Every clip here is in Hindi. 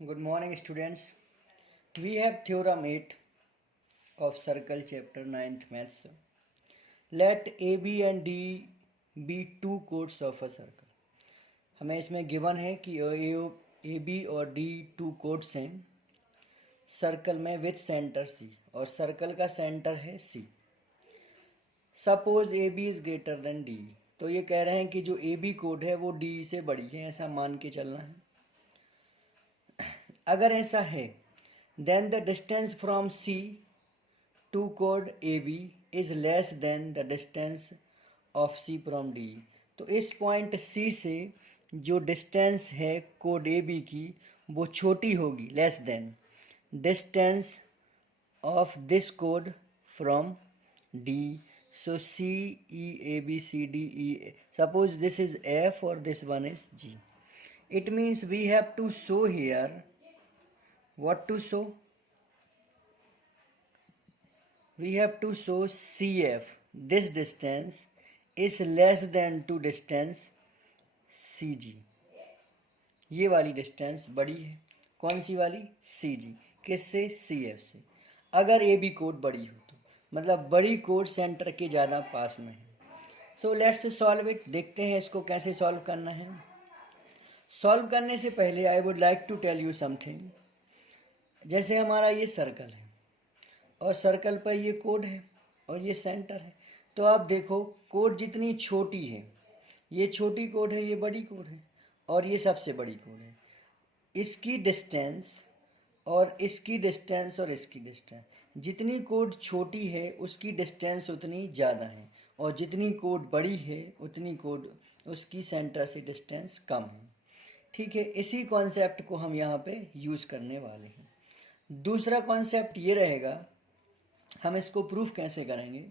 Good morning, students. We have theorem 8 of circle chapter 9th maths. Let AB and D be two chords of a circle. हमें इसमें गिवन है कि ए बी और डी टू कोड्स हैं सर्कल में विथ सेंटर सी, और सर्कल का सेंटर है C. Suppose A B is greater than D. तो ये कह रहे हैं कि जो ए बी कोड है वो डी से बड़ी है, ऐसा मान के चलना है. अगर ऐसा है then the distance from C to chord AB is less than the distance of C from D. तो इस पॉइंट C से जो डिस्टेंस है कोड AB की वो छोटी होगी, less than distance of this code from D. So C E A B C D E. Suppose this is F or this one is G. It means we have to show here. What to show? We have to show CF, this distance is less than to distance CG. ये वाली डिस्टेंस बड़ी है. कौन सी वाली? CG. किससे? CF से. अगर ए बी कोड बड़ी हो तो मतलब बड़ी कोड सेंटर के ज़्यादा पास में है. So let's solve it. देखते हैं इसको कैसे सॉल्व करना है. सॉल्व करने से पहले I would like to tell you something. जैसे हमारा ये सर्कल है और सर्कल पर ये कोड है और ये सेंटर है. तो आप देखो कोड जितनी छोटी है, ये छोटी कोड है, ये बड़ी कोड है और ये सबसे बड़ी कोड है. इसकी डिस्टेंस और इसकी डिस्टेंस और इसकी डिस्टेंस, जितनी कोड छोटी है उसकी डिस्टेंस उतनी ज़्यादा है, और जितनी कोड बड़ी है उतनी कोड उसकी सेंटर से डिस्टेंस कम है. ठीक है, इसी कॉन्सेप्ट को हम यहाँ पे यूज़ करने वाले हैं. दूसरा कॉन्सेप्ट ये रहेगा, हम इसको प्रूफ कैसे करेंगे.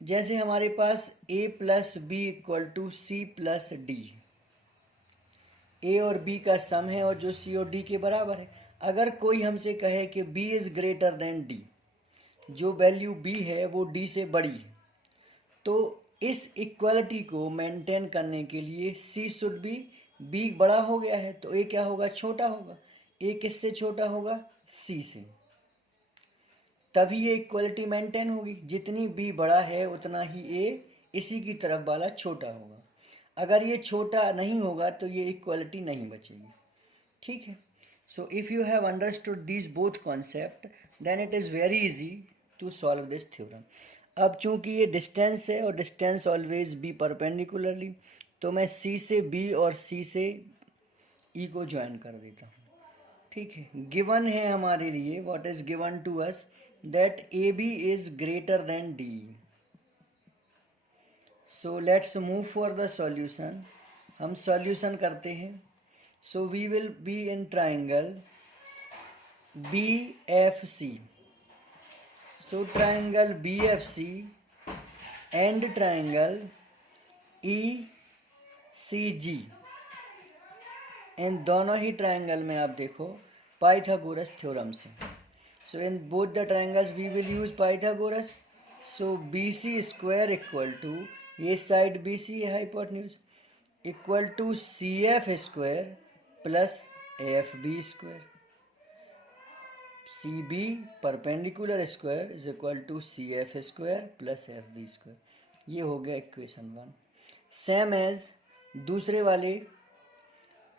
जैसे हमारे पास a plus b equal to c plus d. A और बी का सम है और जो सी और डी के बराबर है. अगर कोई हमसे कहे कि b is greater than D, जो वैल्यू b है वो d से बड़ी है, तो इस इक्वलिटी को मेंटेन करने के लिए c शुड बी, b बड़ा हो गया है तो a क्या होगा? छोटा होगा. a किससे छोटा होगा? c से. तभी ये इक्वलिटी मेंटेन होगी. जितनी b बड़ा है उतना ही a इसी की तरफ वाला छोटा होगा. अगर ये छोटा नहीं होगा तो ये इक्वलिटी नहीं बचेगी. ठीक है. So if you have understood these both concept then it is very easy to solve this theorem. अब चूंकि ये डिस्टेंस है और डिस्टेंस ऑलवेज बी परपेंडिकुलरली, तो मैं c से b और c से e को ज्वाइन कर देता हूँ. ठीक है. गिवन है हमारे लिए, what is given to us, that AB is greater than D. So let's move for the solution. हम solution करते हैं. So we will be in triangle BFC. So triangle BFC and triangle ECG. इन दोनों ही ट्रायंगल में आप देखो पाइथागोरस थ्योरम से. So in both the triangles we will use Pythagoras. So BC square equal to, ये साइड BC है hypotenuse, equal to CF square plus AFB square. CB perpendicular square is equal to CF square plus FB square. ये हो गया इक्वेशन 1. सेम एज दूसरे वाले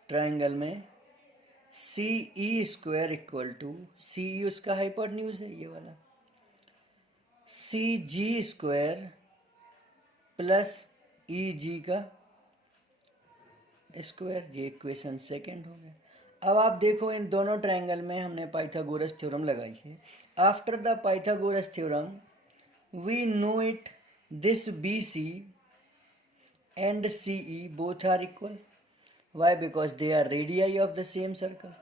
ट्रायंगल में सी ई स्क्वायर इक्वल टू, सी ई उसका हाइपोटेन्यूज है ये वाला, सी जी स्क्वायर प्लस ई जी का स्क्वायर. ये इक्वेशन सेकेंड हो गया. अब आप देखो इन दोनों ट्रायंगल में हमने पाइथागोरस थ्योरम लगाई है. After the Pythagoras theorem we know it, this B C and C E both are equal. Why? Because they are radii of the same circle.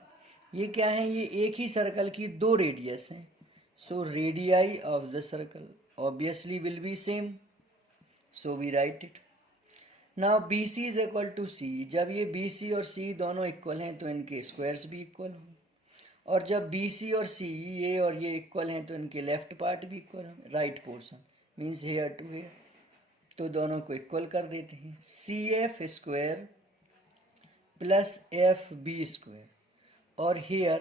ये क्या है? ये एक ही सर्कल की दो रेडियस हैं. So radii of the circle obviously will be same. So we write it. Now B C is equal to C. जब ये बी सी और सी दोनों इक्वल हैं तो इनके स्क्वायर्स भी इक्वल हों, और जब बी सी और सी ये और ये इक्वल हैं तो इनके लेफ्ट पार्ट भी इक्वल हैं. Right portion means here to here, तो दोनों को इक्वल कर देते हैं. C F square plus FB square, और here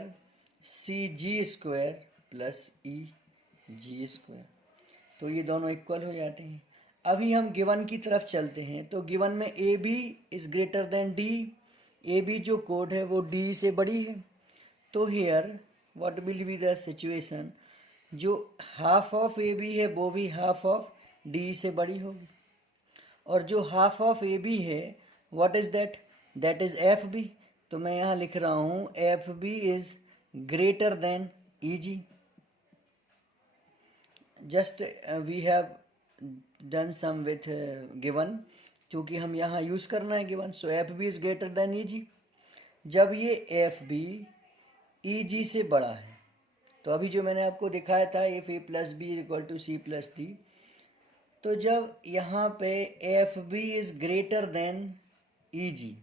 CG square plus EG square। तो ये दोनों इक्वल हो जाते हैं। अभी हम गिवन की तरफ चलते हैं। तो गिवन में AB is greater than D, AB जो कोड है वो D से बड़ी है। तो here what will be the situation, जो हाफ ऑफ AB है वो भी हाफ ऑफ D से बड़ी होगी, और जो हाफ ऑफ AB है what is that, that is FB। तो मैं यहाँ लिख रहा हूँ FB is greater than EG। Just we have done some with given, क्योंकि हम यहाँ यूज़ करना है given. So FB is greater than EG। जब ये FB EG से बड़ा है, तो अभी जो मैंने आपको दिखाया था if A plus B is equal to C plus D, तो जब यहाँ पे FB is greater than EG,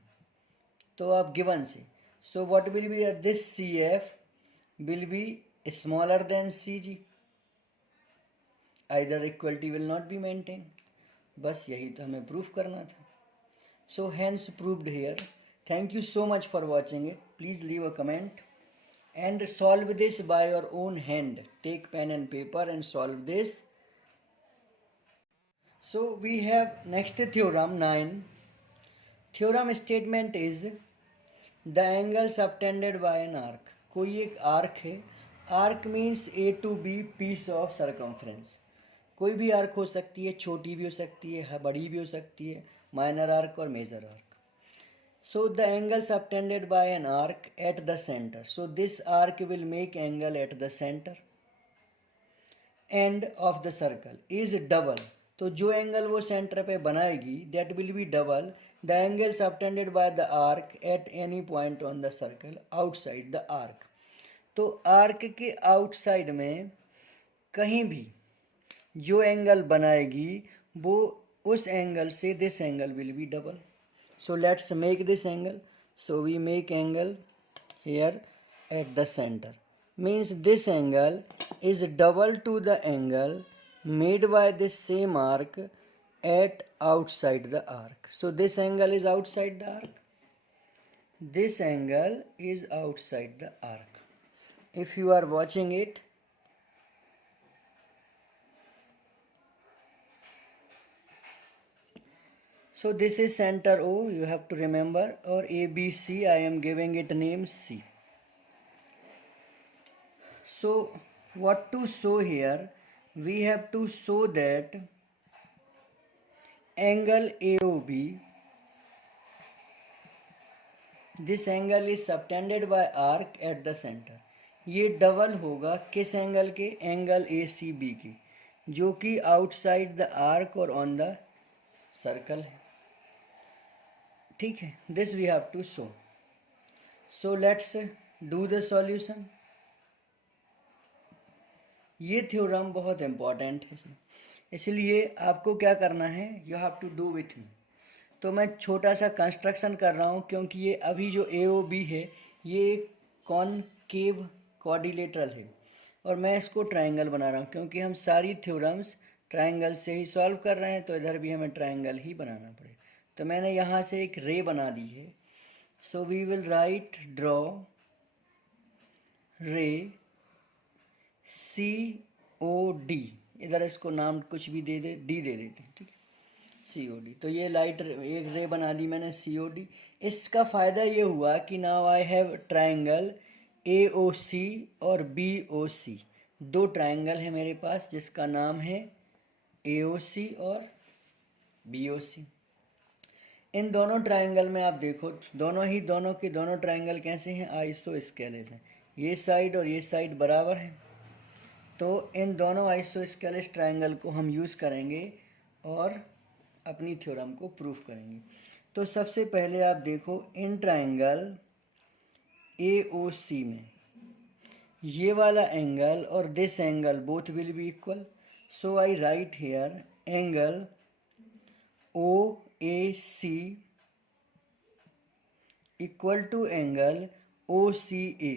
तो आप गिवन से, so what will be this CF will be smaller than CG, either equality will not be maintain. बस यही तो हमें प्रूफ करना था। So hence proved here. Thank you so much for watching it. Please leave a comment and solve this by your own hand. Take pen and paper and solve this. So we have next theorem 9. Theorem statement is the angle subtended by an arc. कोई एक आर्क है, arc means A to B piece of circumference। कोई भी आर्क हो सकती है, छोटी भी हो सकती है, बड़ी भी हो सकती है, माइनर आर्क और major arc. So the angle subtended by an arc at the center. So this arc will make angle at the center end of the circle is double. तो जो एंगल वो सेंटर पे बनाएगी that will be double the angle subtended by the arc at any point on the circle outside the arc। तो आर्क के आउटसाइड में कहीं भी जो एंगल बनाएगी वो उस एंगल से this angle will be double. So let's make this angle. So we make angle here at the center. Means this angle is double to the angle made by this same arc at outside the arc. So this angle is outside the arc. This angle is outside the arc. If you are watching it, so this is center O, you have to remember, or ABC, I am giving it name C. So what to show here, we have to show that angle AOB, this angle is subtended by arc at the center। ये डबल होगा किस एंगल के, एंगल ACB के, जो कि आउटसाइड द आर्क और ऑन द सर्कल है। ठीक है, this we have to show. So let's do the solution. ये थ्योरम बहुत इम्पॉर्टेंट है इसमें, इसलिए आपको क्या करना है, you have to do with me. तो मैं छोटा सा कंस्ट्रक्शन कर रहा हूँ, क्योंकि ये अभी जो AOB है ये कॉनकेव क्वाड्रिलेटरल है, और मैं इसको ट्रायंगल बना रहा हूँ, क्योंकि हम सारी थ्योरम्स ट्रायंगल से ही सॉल्व कर रहे हैं, तो इधर भी हमें ट्रायंगल ही बनाना पड़ेगा। तो मैंने यहाँ से एक रे बना दी है। So we will write draw ray COD, इधर इसको नाम कुछ भी दे डी दे देते हैं, ठीक है, COD। तो ये लाइट एक रे बना दी मैंने COD। इसका फ़ायदा ये हुआ कि now I have triangle AOC और BOC, दो ट्रायंगल है मेरे पास जिसका नाम है AOC और BOC। इन दोनों ट्रायंगल में आप देखो, दोनों के दोनों ट्रायंगल कैसे हैं, आइसोस्केलेस हैं। ये साइड और ये साइड बराबर है, तो इन दोनों आइसोस्केलेस ट्रायंगल को हम यूज़ करेंगे और अपनी थ्योरम को प्रूफ करेंगे। तो सबसे पहले आप देखो, इन ट्रायंगल AOC में ये वाला एंगल और this angle both will be equal. So I write here angle OAC equal to angle OCA,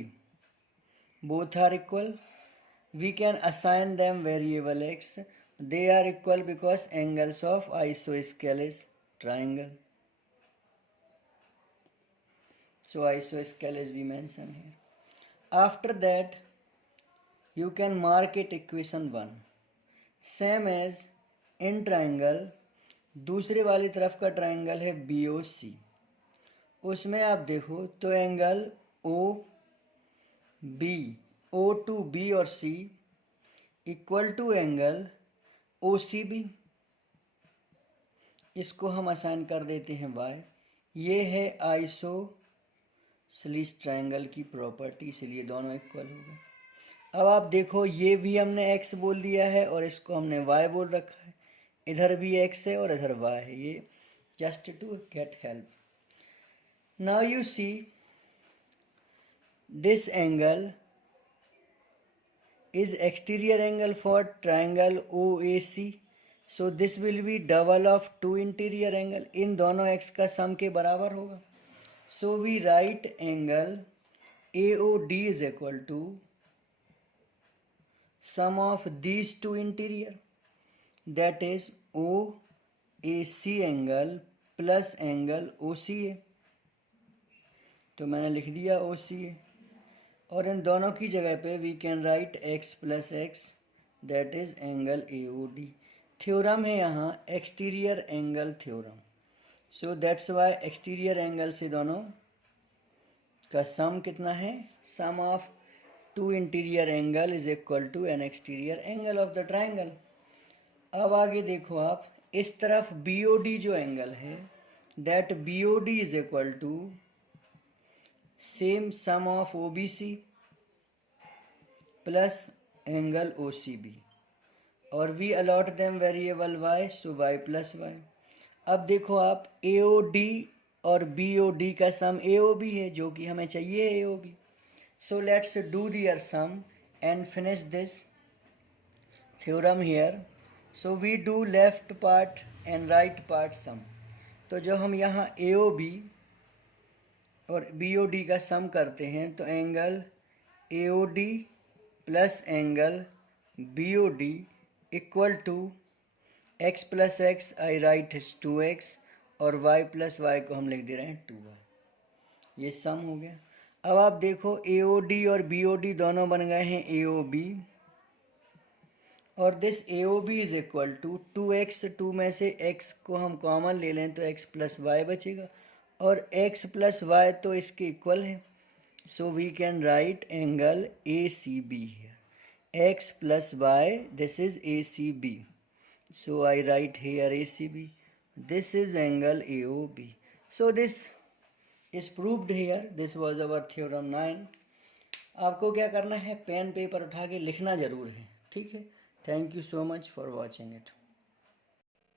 both are equal। We can assign them variable x, they are equal because angles of isosceles triangle। So isosceles is we mention here. After that, you can mark it equation 1. Same as in triangle, दूसरे वाली तरफ का ट्राइंगल है BOC. उसमें आप देखो तो angle OB, O to B और C equal to angle OCB. इसको हम असाइन कर देते हैं y. ये है आइसोसेलेस ट्राइंगल की प्रॉपर्टी, इसलिए दोनों इक्वल हो गए. अब आप देखो ये भी हमने x बोल दिया है और इसको हमने y बोल रखा है. इधर भी x है और इधर y है. ये just to get help. Now you see this angle is exterior angle for triangle OAC. So this will be double of two interior angle. इन दोनों x का सम के बराबर होगा. So we write angle AOD is equal to sum of these two interior, that is OAC angle plus angle OCA. तो मैंने लिख दिया OCA. और इन दोनों की जगह पे we can write x plus x, that is angle AOD. Theorem है यहाँ exterior angle theorem. So that's why exterior angle से दोनों का सम कितना है, sum of two interior angle is equal to an exterior angle of the triangle. अब आगे देखो आप, इस तरफ BOD जो एंगल है, that BOD is equal to same sum of OBC plus angle OCB, और we allot them variable y, so y plus y. अब देखो आप AOD और BOD का सम AOB है, जो कि हमें चाहिए AOB. So let's do their sum and finish this theorem here. So we do left part and right part sum. तो जब हम यहाँ AOB और BOD का सम करते हैं तो angle AOD plus angle BOD equal to x plus X, I write 2x, और y प्लस y को हम लिख दे रहे हैं 2y. ये सम हो गया. अब आप देखो AOD और BOD दोनों बन गए हैं AOB, और this AOB is equal to 2x. 2 में से x को हम कॉमन ले लें तो x प्लस y बचेगा, और x प्लस y तो इसके इक्वल है. So we can write angle ACB here. x plus y, this is ACB. So I write here ACB. This is angle AOB. So this is proved here. This was our theorem 9. आपको क्या करना है, पेन पेपर उठा के लिखना ज़रूर है. ठीक है. Thank you so much for watching it.